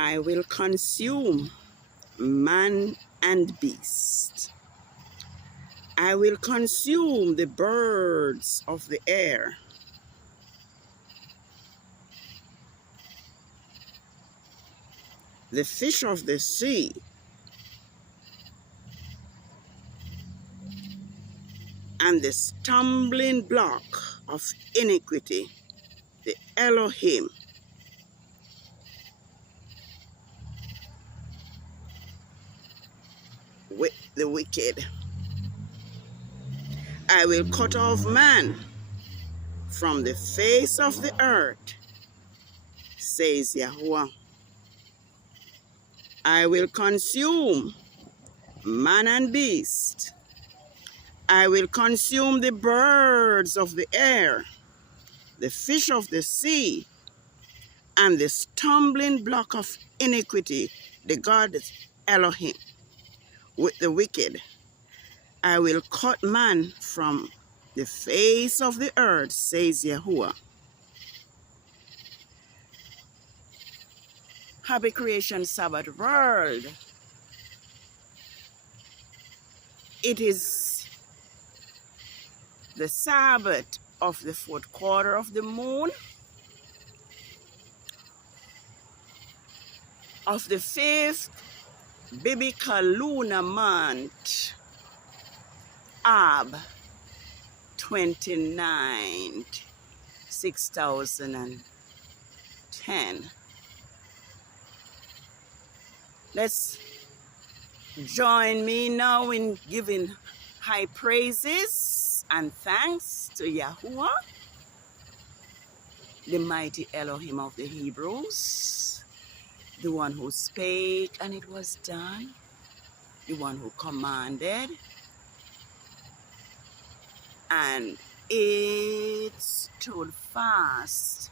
I will consume man and beast. I will consume the birds of the air, the fish of the sea, and the stumbling block of iniquity, the Elohim. With the wicked. I will cut off man from the face of the earth, says Yahuwah. I will consume man and beast. I will consume the birds of the air, the fish of the sea, and the stumbling block of iniquity, the God Elohim. With the wicked, I will cut man from the face of the earth, says Yahuwah. Happy Creation Sabbath world. It is the Sabbath of the 4th quarter of the moon of the 5th biblical lunar month, Ab 29, 6010. Let's join me now in giving high praises and thanks to Yahuwah, the mighty Elohim of the Hebrews, the one who spake and it was done, the one who commanded and it stood fast.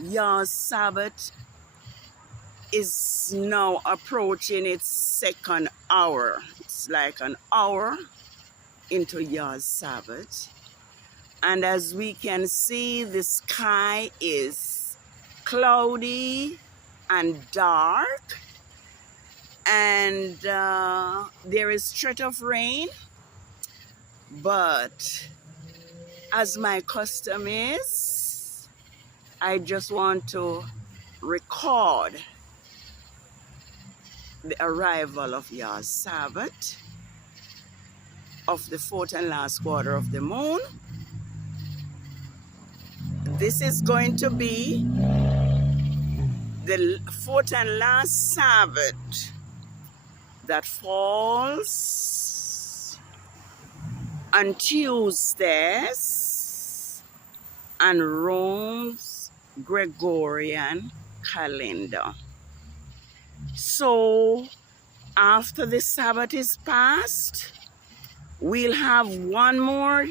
YAH'S Sabbath is now approaching its 2nd hour. It's like an hour into YAH'S Sabbath. And as we can see, the sky is cloudy and dark. And there is threat of rain. But as my custom is, I just want to record the arrival of YAH'S Sabbath of the 4th and last quarter of the moon. This is going to be the 4th and last Sabbath that falls on Tuesdays and Rome's Gregorian calendar. So after the Sabbath is passed, we'll have one more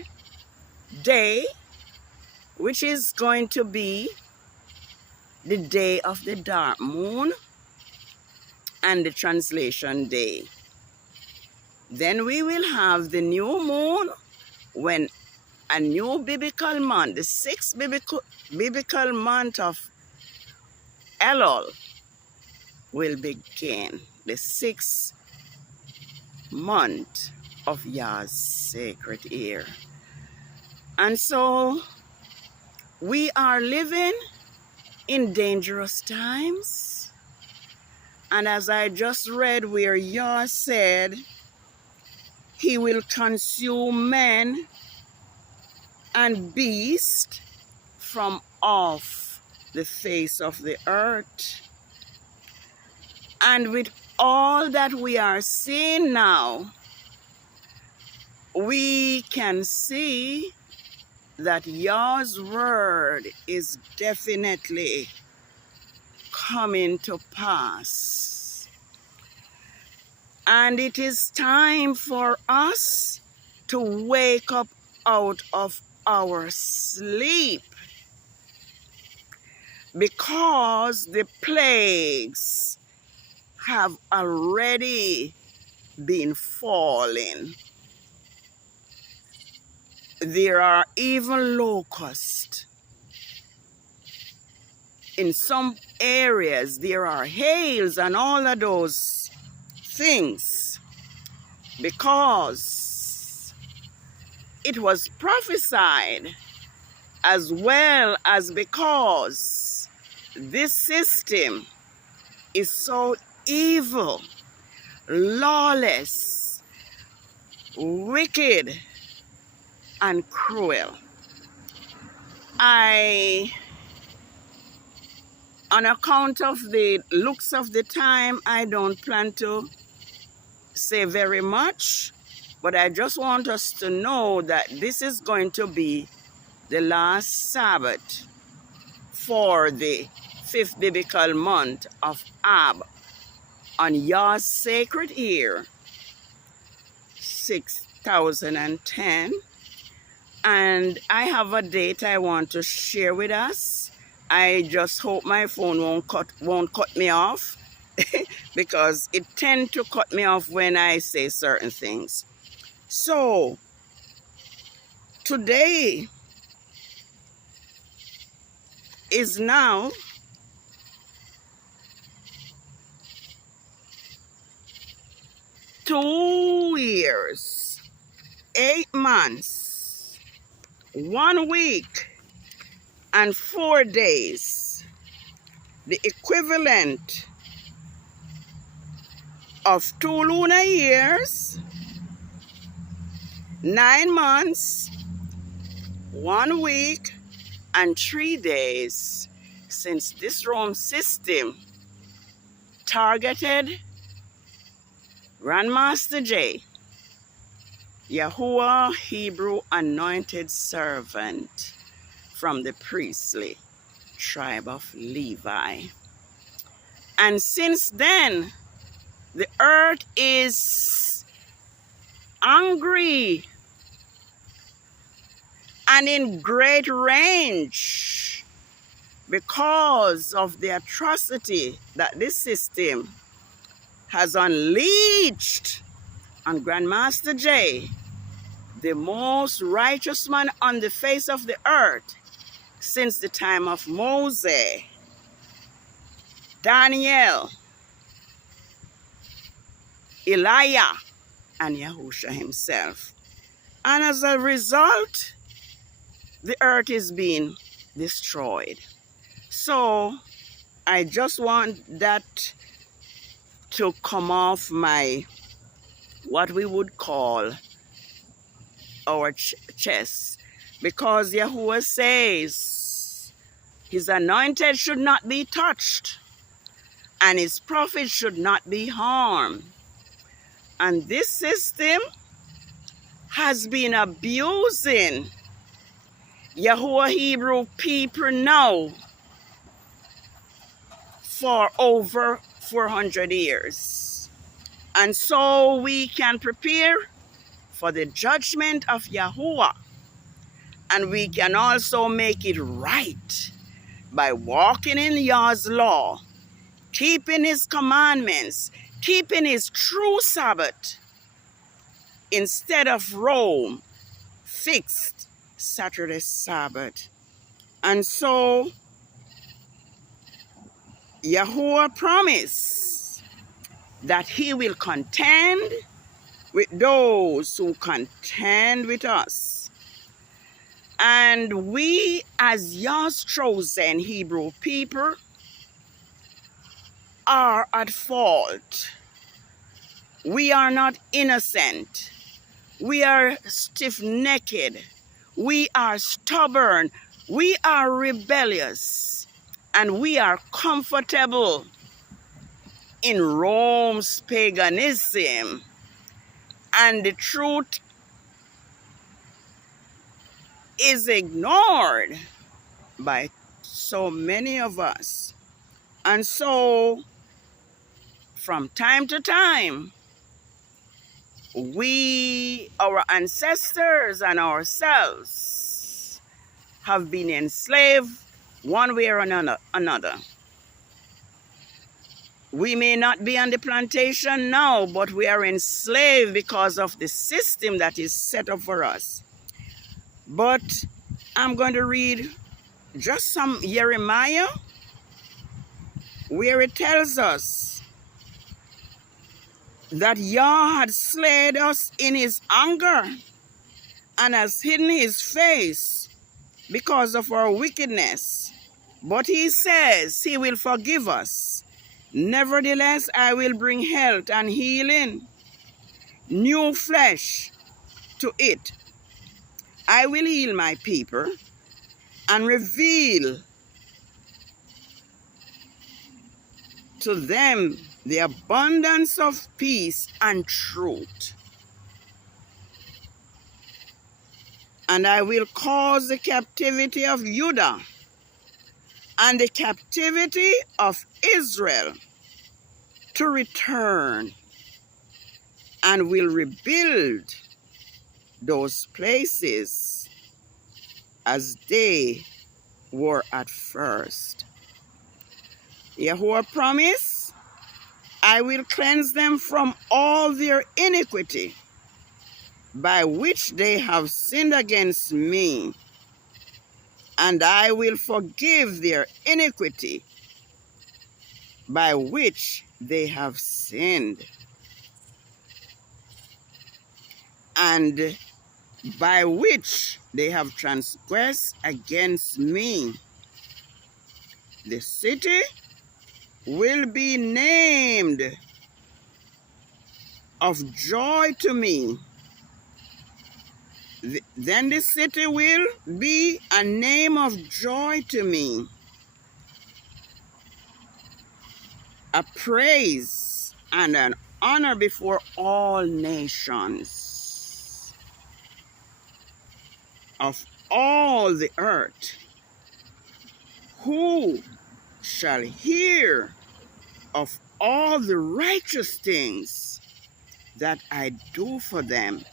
day, which is going to be the day of the dark moon and the translation day. Then we will have the new moon when a new biblical month, the 6th biblical month of Elul, will begin. The 6th month of Yah's sacred year. And so we are living in dangerous times. And as I just read where Yah said, he will consume man and beast from off the face of the earth. And with all that we are seeing now, we can see that Yah's word is definitely coming to pass. And it is time for us to wake up out of our sleep, because the plagues have already been falling. There are even locusts in some areas there are hails and all of those things, because it was prophesied, as well as because this system is so evil, lawless, wicked, and cruel. On account of the looks of the time, I don't plan to say very much, but I just want us to know that this is going to be the last Sabbath for the 5th biblical month of Ab on YAH'S sacred year, 6010. And I have a date I want to share with us. I just hope my phone won't cut me off because it tends to cut me off when I say certain things. So today is now two years, 8 months, 1 week, and 4 days, the equivalent of 2 lunar years, 9 months, 1 week, and 3 days since this Rome system targeted Grandmaster J, Yahuwah Hebrew anointed servant from the priestly tribe of Levi. And since then, the earth is angry and in great rage because of the atrocity that this system has unleashed on Grandmaster J, the most righteous man on the face of the earth since the time of Moses, Daniel, Elijah, and Yahusha himself. And as a result, the earth is being destroyed. So I just want that to come off my, what we would call our chest, because Yahuwah says his anointed should not be touched and his prophets should not be harmed. And this system has been abusing Yahuwah Hebrew people now for over 400 years. And so we can prepare for the judgment of Yahuwah. And we can also make it right by walking in YAH'S law, keeping his commandments, keeping his true Sabbath, instead of Rome fixed Saturday Sabbath. And so Yahuwah promised that he will contend with those who contend with us. And we, as YAH'S chosen Hebrew people, are at fault. We are not innocent. We are stiff-necked. We are stubborn. We are rebellious. And we are comfortable in Rome's paganism. And the truth is ignored by so many of us. And so, from time to time, we, our ancestors and ourselves, have been enslaved one way or another. We may not be on the plantation now, but we are enslaved because of the system that is set up for us. But I'm going to read just some Jeremiah where it tells us that Yah had slain us in his anger and has hidden his face because of our wickedness. But he says he will forgive us. Nevertheless, I will bring health and healing, new flesh to it. I will heal my people and reveal to them the abundance of peace and truth. And I will cause the captivity of Judah and the captivity of Israel to return, and will rebuild those places as they were at first. Yahuwah promised, I will cleanse them from all their iniquity by which they have sinned against me, and I will forgive their iniquity by which they have sinned, and by which they have transgressed against me. The city will be named of joy to me. Then the city will be a name of joy to me, a praise and an honor before all nations of all the earth, who shall hear of all the righteous things that I do for them,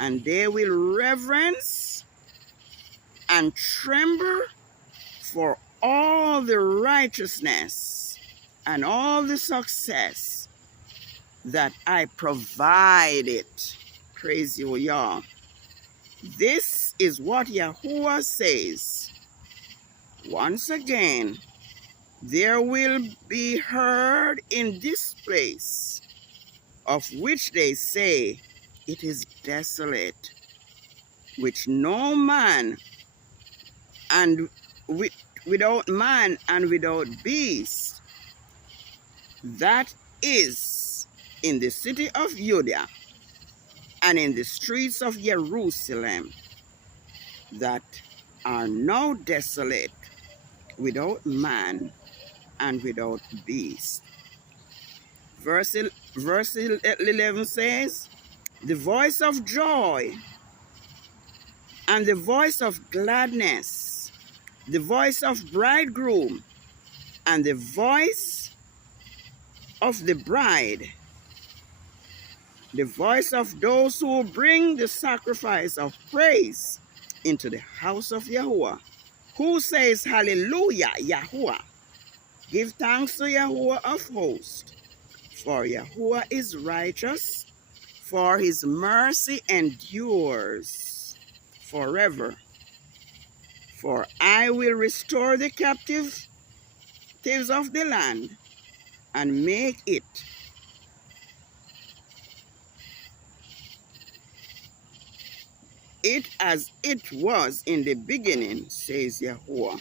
and they will reverence and tremble for all the righteousness and all the success that I provided. Praise you, Yah. This is what Yahuwah says. Once again, there will be heard in this place, of which they say, it is desolate, which no man, and without man and without beast, that is in the city of Judah and in the streets of Jerusalem, that are now desolate, without man and without beast. Verse 11 says, the voice of joy and the voice of gladness, the voice of bridegroom and the voice of the bride, the voice of those who bring the sacrifice of praise into the house of Yahuwah, who says, hallelujah, Yahuwah. Give thanks to Yahuwah of hosts, for Yahuwah is righteous, for his mercy endures forever. For I will restore the captives of the land and make it as it was in the beginning, says Yahuwah.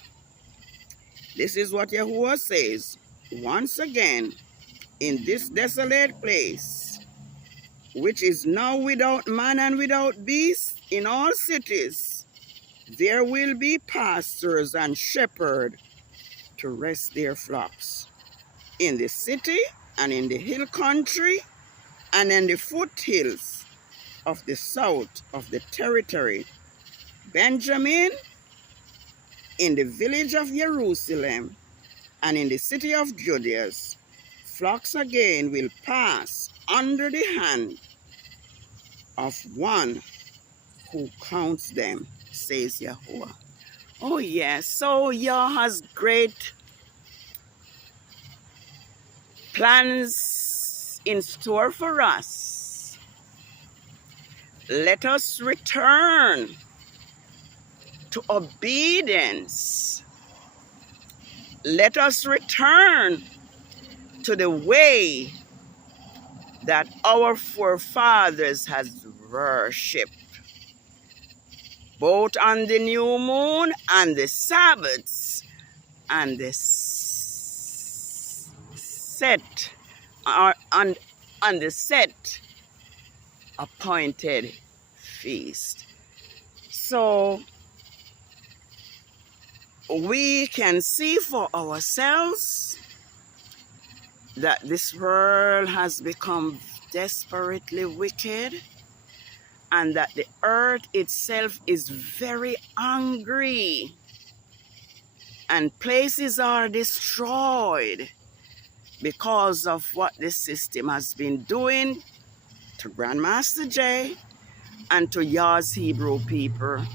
This is what Yahuwah says. Once again, in this desolate place, which is now without man and without beast, in all cities, there will be pastors and shepherds to rest their flocks. In the city and in the hill country and in the foothills of the south of the territory, Benjamin, in the village of Jerusalem and in the city of Judea, flocks again will pass under the hand of one who counts them, says Yahuwah. Oh yes, so Yah has great plans in store for us. Let us return to obedience let us return to the way that our forefathers had worshipped, both on the new moon and the Sabbaths and the set on the set appointed feast. So we can see for ourselves that this world has become desperately wicked, and that the earth itself is very angry, and places are destroyed because of what this system has been doing to Grandmaster Jay and to YAH'S Hebrew people.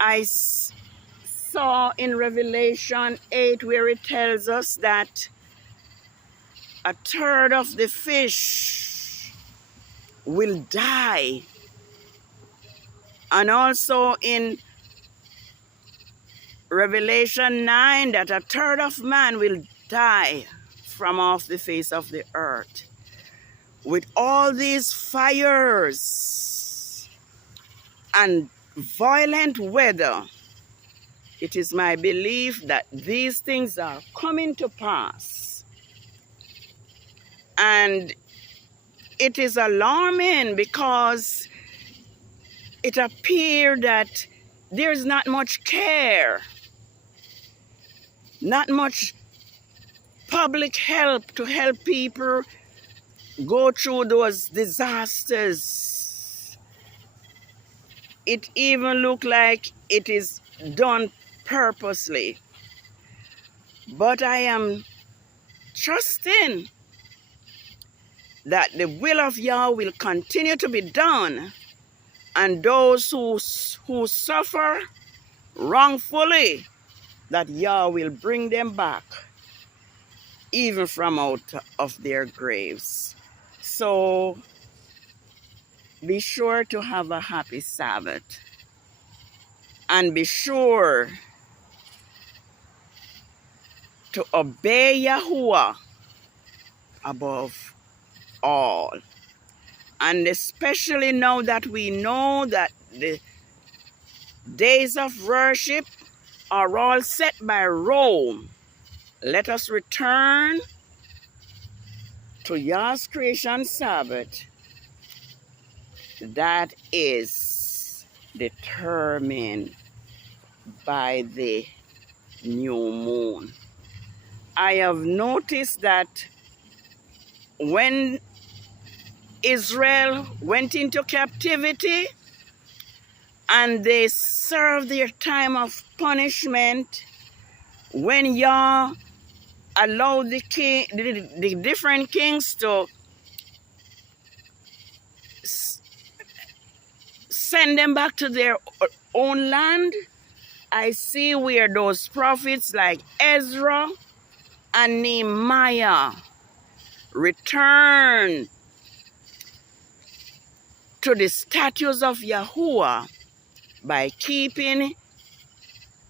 I saw in Revelation 8 where it tells us that a third of the fish will die. And also in Revelation 9 that a third of man will die from off the face of the earth. With all these fires and violent weather, it is my belief that these things are coming to pass. And it is alarming because it appears that there's not much care, not much public help to help people go through those disasters. It even looks like it is done purposely. But I am trusting that the will of Yah will continue to be done, and those who suffer wrongfully, that Yah will bring them back, even from out of their graves. So be sure to have a happy Sabbath, and be sure to obey Yahuwah above all. And especially now that we know that the days of worship are all set by Rome, let us return to Yah's creation Sabbath that is determined by the new moon. I have noticed that when Israel went into captivity and they served their time of punishment, when Yah allowed the different kings to send them back to their own land, I see where those prophets like Ezra and Nehemiah return to the statutes of Yahuwah by keeping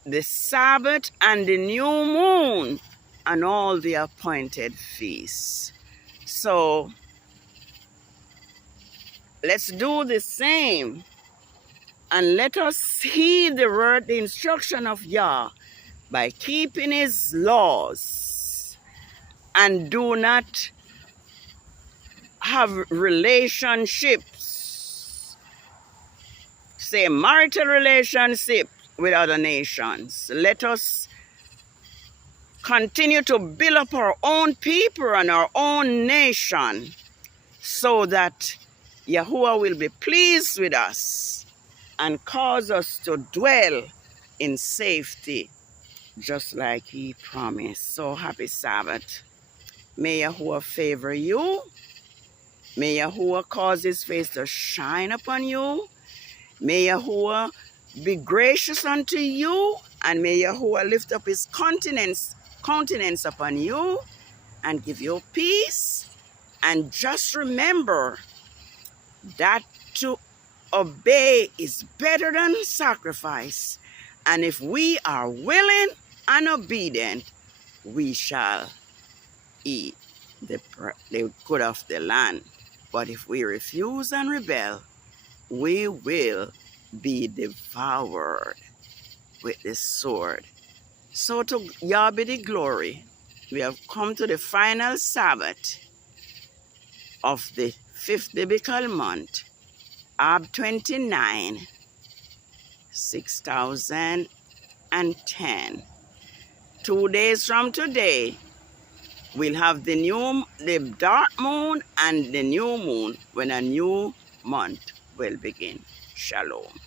the Sabbath and the new moon and all the appointed feasts. So let's do the same, and let us heed the word, the instruction of Yah by keeping his laws, and do not have relationships, say marital relationship with other nations. Let us continue to build up our own people and our own nation, so that Yahuwah will be pleased with us and cause us to dwell in safety, just like he promised. So happy Sabbath. May Yahuwah favor you. May Yahuwah cause his face to shine upon you. May Yahuwah be gracious unto you, and may Yahuwah lift up his countenance upon you and give you peace. And just remember that to obey is better than sacrifice. And if we are willing, and obedient, we shall eat the good of the land. But if we refuse and rebel, we will be devoured with the sword. So to Yah be the glory. We have come to the final Sabbath of the 5th biblical month, Ab 29, 6010. 2 days from today, we'll have the dark moon and the new moon when a new month will begin. Shalom.